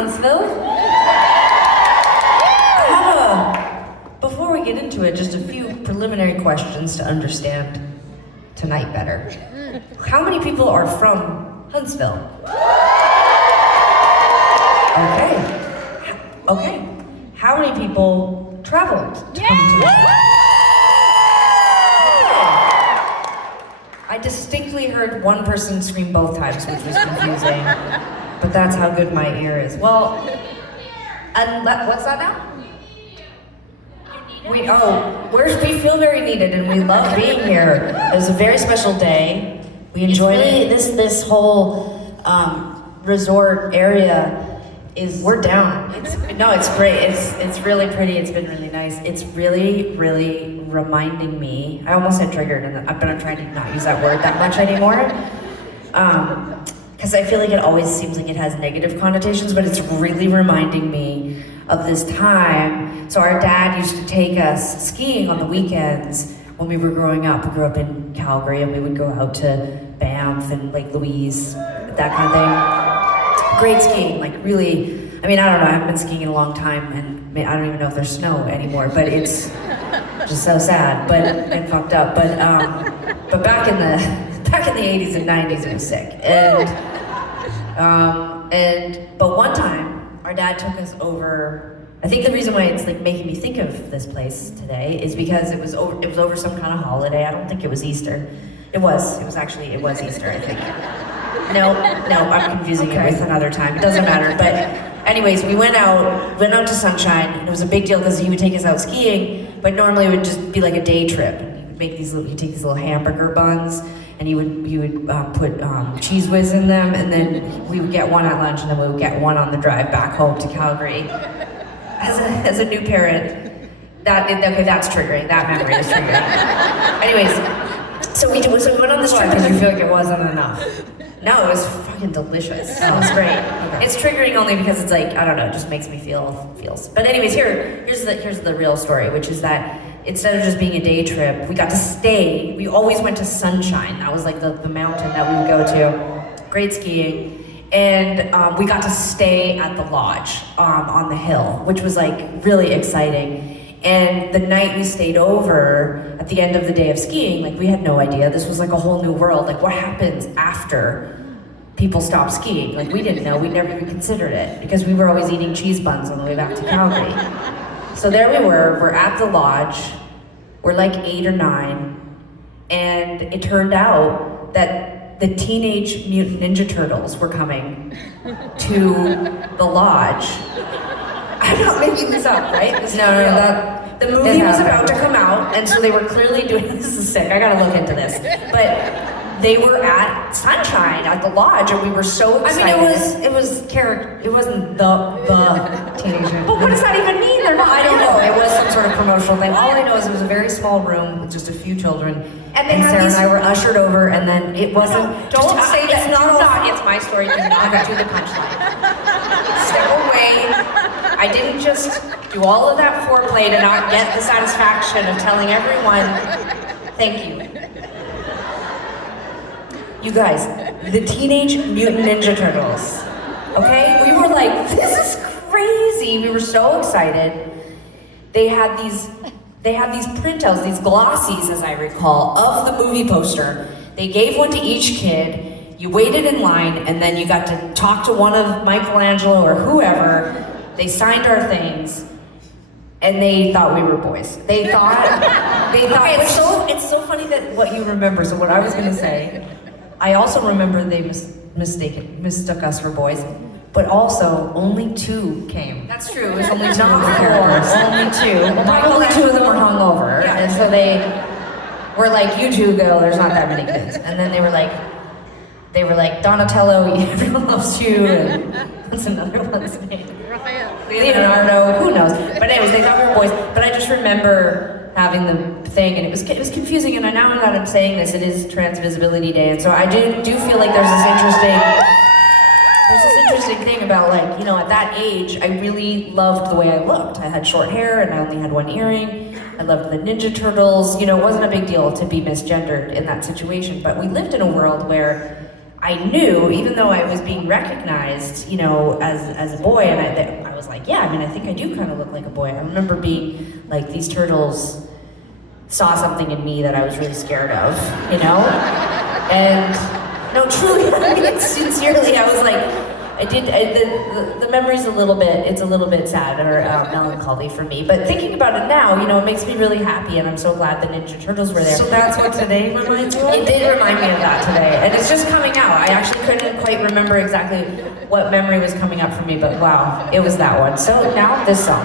Huntsville. Before we get into it, just a few preliminary questions to understand tonight better. How many people are from Huntsville? Okay. How many people traveled to Huntsville? I distinctly heard one person scream both times, which was confusing. But that's how good my ear is. Well, and what's that now? We feel very needed, and we love being here. It was a very special day. We enjoyed it. This whole resort area we're down. It's great. It's really pretty. It's been really nice. It's really, really reminding me. I almost said triggered, but I'm trying to not use that word that much anymore. Because I feel like it always seems like it has negative connotations, but it's really reminding me of this time. So our dad used to take us skiing on the weekends when we were growing up. We grew up in Calgary, and we would go out to Banff and Lake Louise, that kind of thing. Great skiing, like really, I don't know, I haven't been skiing in a long time, and I don't even know if there's snow anymore, but it's just so sad, and fucked up. But back in the 80s and 90s, it was sick. But one time, our dad took us over. I think the reason why it's like making me think of this place today is because it was over some kind of holiday. I don't think it was Easter. It was Easter, I think. No, I'm confusing it with another time. It doesn't matter. But anyways, we went out to Sunshine, and it was a big deal because he would take us out skiing, but normally it would just be like a day trip. He'd take these little hamburger buns, and he would put Cheese Whiz in them, and then we would get one at lunch, and then we would get one on the drive back home to Calgary. As a new parent, that's triggering. That memory is triggering. Anyways, so we went on this trip because you feel like it wasn't enough. No, it was fucking delicious. It was great. Okay. It's triggering only because it's like, I don't know, it just makes me feels. But anyways, here's the real story, which is that instead of just being a day trip, we got to stay. We always went to Sunshine. That was like the mountain that we would go to. Great skiing. And we got to stay at the lodge on the hill, which was like really exciting. And the night we stayed over, at the end of the day of skiing, like we had no idea. This was like a whole new world. Like what happens after people stop skiing? Like we didn't know, we never even considered it because we were always eating cheese buns on the way back to Calgary. So there we we're at the lodge, we're like 8 or 9, and it turned out that the Teenage Mutant Ninja Turtles were coming to the lodge. I'm not making this up, right? The movie was about to come out, and so they were clearly doing, this is sick, I gotta look into this. But they were at Sunshine, at the lodge, and we were so excited. It wasn't the Teenage Mutant. But what does that even mean? They're not, I don't know, it was some sort of promotional thing. All I know is it was a very small room with just a few children. And Sarah and I were ushered over, and then it wasn't, don't say that, it's my story, do not do the punchline. Step away. I didn't just do all of that foreplay to not get the satisfaction of telling everyone, thank you. You guys, the Teenage Mutant Ninja Turtles, okay? We were like, this is crazy. We were so excited. They had these printouts, these glossies, as I recall, of the movie poster. They gave one to each kid. You waited in line, and then you got to talk to one of Michelangelo or whoever. They signed our things, and they thought we were boys. They thought, okay, it's so funny that what you remember. So what I was gonna say, I also remember they mistook us for boys, but also only 2 came. That's true, it was only 2 not 4, only 2. Only 2 of them were hungover, yeah. And so they were like, you 2 go, there's not that many kids. And then they were like, Donatello, everyone loves you, and what's another one's name? Leonardo, who knows? But anyways, they thought we were boys. But I just remember having the thing, and it was confusing. And now that I'm saying this, it is Trans Visibility Day, and so I do feel like there's this interesting thing about, like, you know, at that age, I really loved the way I looked. I had short hair, and I only had 1 earring. I loved the Ninja Turtles. You know, it wasn't a big deal to be misgendered in that situation. But we lived in a world where I knew, even though I was being recognized, you know, as a boy, and I was like, yeah, I mean, I think I do kind of look like a boy. I remember being like, these turtles saw something in me that I was really scared of, you know? And no, truly, I mean, sincerely, I was like, the memory's it's a little bit sad or melancholy for me. But thinking about it now, you know, it makes me really happy, and I'm so glad the Ninja Turtles were there. So that's what today reminds you of? It did remind me of that today, and it's just coming out. I actually couldn't quite remember exactly what memory was coming up for me, but wow, it was that one. So now this song.